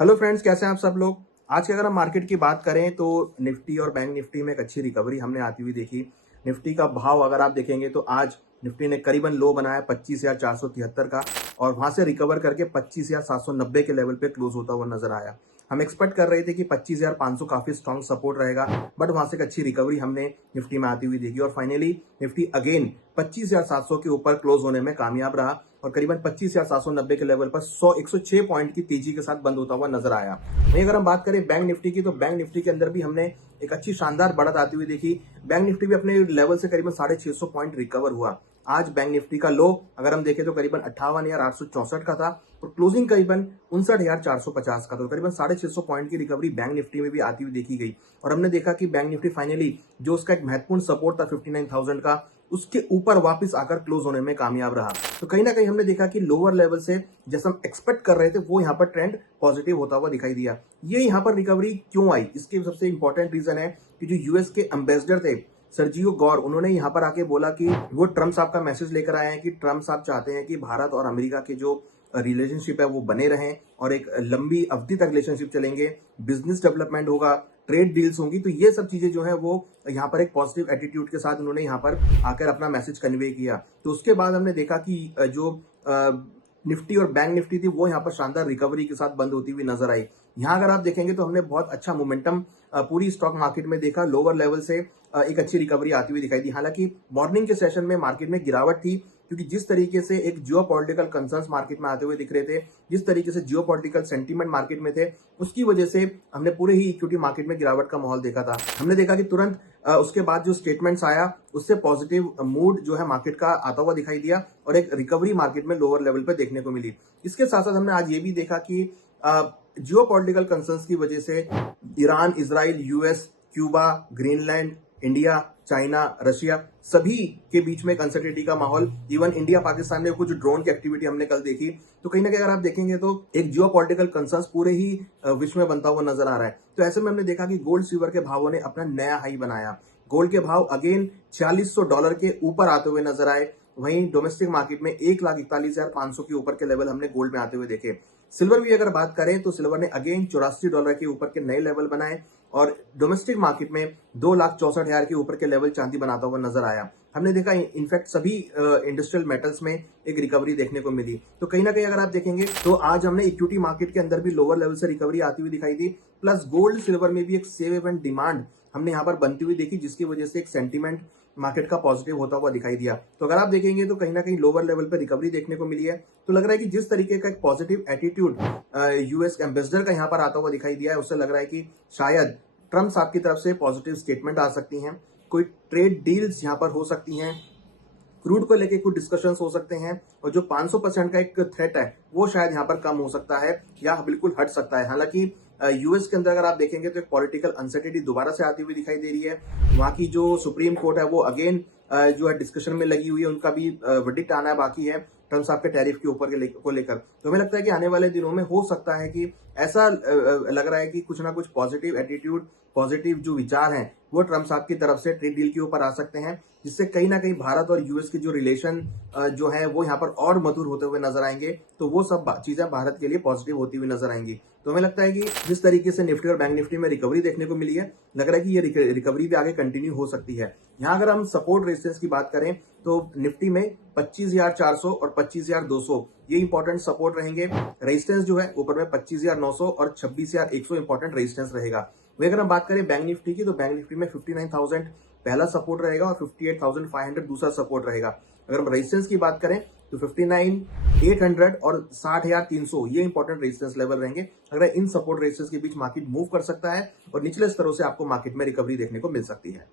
Hello friends, कैसे हैं आप सब लोग। आज की अगर हम मार्केट की बात करें तो निफ्टी और बैंक निफ्टी में एक अच्छी रिकवरी हमने आती हुई देखी। निफ्टी का भाव अगर आप देखेंगे तो आज निफ्टी ने करीबन लो बनाया 25,473 का और वहां से रिकवर करके 25,790 के लेवल पे क्लोज होता हुआ नजर आया। हम एक्सपेक्ट कर रहे थे कि 25,500 काफी स्ट्रॉन्ग सपोर्ट रहेगा, बट वहां से एक अच्छी रिकवरी हमने निफ्टी में आती हुई देखी और फाइनली निफ्टी अगेन 25,700 के ऊपर क्लोज होने में कामयाब रहा और करीबन 25,790 के लेवल पर 106 पॉइंट की तेजी के साथ बंद होता हुआ नजर आया। वहीं अगर हम बात करें बैंक निफ्टी की, तो बैंक निफ्टी के अंदर भी हमने एक अच्छी शानदार बढ़त आती हुई देखी। बैंक निफ्टी भी अपने लेवल से करीबन 650 पॉइंट रिकवर हुआ। आज बैंक निफ्टी का लो अगर हम देखें तो करीबन 58,864 का था और क्लोजिंग करीबन 59,450 का था। तो करीबन 650 पॉइंट की रिकवरी बैंक निफ्टी में भी आती हुई देखी गई और हमने देखा कि बैंक निफ्टी फाइनली जो उसका एक महत्वपूर्ण सपोर्ट था 59,000 का, उसके ऊपर वापस आकर क्लोज होने में कामयाब रहा। तो कहीं ना कहीं हमने देखा कि लोअर लेवल से जैसा हम एक्सपेक्ट कर रहे थे वो यहाँ पर ट्रेंड पॉजिटिव होता हुआ दिखाई दिया। ये यहाँ पर रिकवरी क्यों आई, इसके सबसे इंपॉर्टेंट रीजन है कि जो यूएस के एम्बेसडर थे सर्जियो गौर, उन्होंने यहाँ पर आके बोला कि वो ट्रम्प साहब का मैसेज लेकर आए हैं कि ट्रम्प साहब चाहते हैं कि भारत और अमेरिका के जो रिलेशनशिप है वो बने रहें और एक लंबी अवधि तक रिलेशनशिप चलेंगे, बिजनेस डेवलपमेंट होगा, ट्रेड डील्स होंगी। तो ये सब चीजें जो है वो यहाँ पर एक पॉजिटिव एटीट्यूड के साथ उन्होंने यहाँ पर आकर अपना मैसेज कन्वे किया। तो उसके बाद हमने देखा कि जो निफ्टी और बैंक निफ्टी थी वो यहाँ पर शानदार रिकवरी के साथ बंद होती हुई नजर आई। यहाँ अगर आप देखेंगे तो हमने बहुत अच्छा मोमेंटम पूरी स्टॉक मार्केट में देखा। लोअर लेवल से एक अच्छी रिकवरी आती हुई दिखाई दी। हालांकि मॉर्निंग के सेशन में मार्केट में गिरावट थी क्योंकि जिस तरीके से एक जियोपॉलिटिकल कंसर्न्स मार्केट में आते हुए दिख रहे थे, जिस तरीके से जियोपॉलिटिकल सेंटीमेंट मार्केट में थे, उसकी वजह से हमने पूरे ही इक्विटी मार्केट में गिरावट का माहौल देखा था। हमने देखा कि तुरंत उसके बाद जो स्टेटमेंट्स आया उससे पॉजिटिव मूड जो है मार्केट का आता हुआ दिखाई दिया और एक रिकवरी मार्केट में लोअर लेवल पर देखने को मिली। इसके साथ साथ हमने आज ये भी देखा कि जियोपॉलिटिकल कंसर्न्स की वजह से Iran, Israel, US, Cuba, Greenland, India, China, Russia सभी के बीच में एक अनसर्टेनिटी का माहौल, इवन इंडिया पाकिस्तान में कुछ ड्रोन की एक्टिविटी हमने कल देखी। तो कहीं ना कहीं अगर आप देखेंगे तो एक जियोपॉलिटिकल कंसर्न्स पूरे ही विश्व में बनता हुआ नजर आ रहा है। तो ऐसे में हमने देखा कि गोल्ड सिल्वर के भावों ने अपना नया हाई बनाया। गोल्ड के भाव अगेन $4600 के ऊपर आते हुए नजर आए। वहीं डोमेस्टिक मार्केट में 1,41,500 के ऊपर के लेवल हमने गोल्ड में आते हुए देखे। सिल्वर भी अगर बात करें तो सिल्वर ने अगेन $84 के ऊपर के नए लेवल बनाए और डोमेस्टिक मार्केट में 2,64,000 के ऊपर के लेवल चांदी बनाता हुआ नजर आया। हमने देखा इनफैक्ट सभी इंडस्ट्रियल मेटल्स में एक रिकवरी देखने को मिली। तो कहीं ना कहीं अगर आप देखेंगे तो आज हमने इक्विटी मार्केट के अंदर भी लोअर लेवल से रिकवरी आती हुई दिखाई दी, प्लस गोल्ड सिल्वर में भी एक सेव एंड डिमांड हमने यहाँ पर बनती हुई देखी, जिसकी वजह से एक सेंटीमेंट मार्केट का पॉजिटिव होता हुआ दिखाई दिया। तो अगर आप देखेंगे तो कहीं ना कहीं लोअर लेवल पर रिकवरी देखने को मिली है। तो लग रहा है कि जिस तरीके का एक पॉजिटिव एटीट्यूड यूएस एम्बेसडर का यहाँ पर आता हुआ दिखाई दिया है, उससे लग रहा है कि शायद ट्रम्प साहब की तरफ से पॉजिटिव स्टेटमेंट आ सकती हैं, कोई ट्रेड डील्स यहाँ पर हो सकती हैं, क्रूड को लेके कुछ डिस्कशंस हो सकते हैं और जो 500% का एक थ्रेट है वो शायद यहाँ पर कम हो सकता है या बिल्कुल हट सकता है। हालांकि यूएस के अंदर अगर आप देखेंगे तो एक पॉलिटिकल अनसर्टेनिटी दोबारा से आती हुई दिखाई दे रही है। वहाँ की जो सुप्रीम कोर्ट है वो अगेन जो है डिस्कशन में लगी हुई है, उनका भी वर्डिक्ट आना बाकी है ट्रम्प साहब के टैरिफ के ऊपर को लेकर। तो हमें लगता है कि आने वाले दिनों में हो सकता है कि ऐसा लग रहा है कि कुछ ना कुछ पॉजिटिव एटीट्यूड, पॉजिटिव जो विचार हैं वो ट्रम्प साहब की तरफ से ट्रेड डील के ऊपर आ सकते हैं, जिससे कहीं ना कहीं भारत और यूएस के जो रिलेशन जो है वो यहाँ पर और मधुर होते हुए नजर आएंगे। तो वो सब चीजें भारत के लिए पॉजिटिव होती हुई नजर आएंगी। तो हमें लगता है कि जिस तरीके से निफ्टी और बैंक निफ्टी में रिकवरी देखने को मिली है, लग रहा है कि ये रिकवरी भी आगे कंटिन्यू हो सकती है। यहाँ अगर हम सपोर्ट रेजिस्टेंस की बात करें तो निफ्टी में 25,400 और 25,200 ये इंपॉर्टेंट सपोर्ट रहेंगे। रेजिस्टेंस जो है ऊपर में 25,900 और 26,100 इंपॉर्टेंट रेजिस्टेंस रहेगा। वही अगर हम बात करें बैंक निफ्टी की, तो बैंक निफ्टी में 59,000 पहला सपोर्ट रहेगा और 58,500 दूसरा सपोर्ट रहेगा। अगर हम रेजिस्टेंस की बात करें तो 59,800 और 60,300 ये इंपॉर्टेंट रेजिस्टेंस लेवल रहेंगे। अगर इन सपोर्ट रेजिस्टेंस के बीच मार्केट मूव कर सकता है और निचले स्तरों से आपको मार्केट में रिकवरी देखने को मिल सकती है।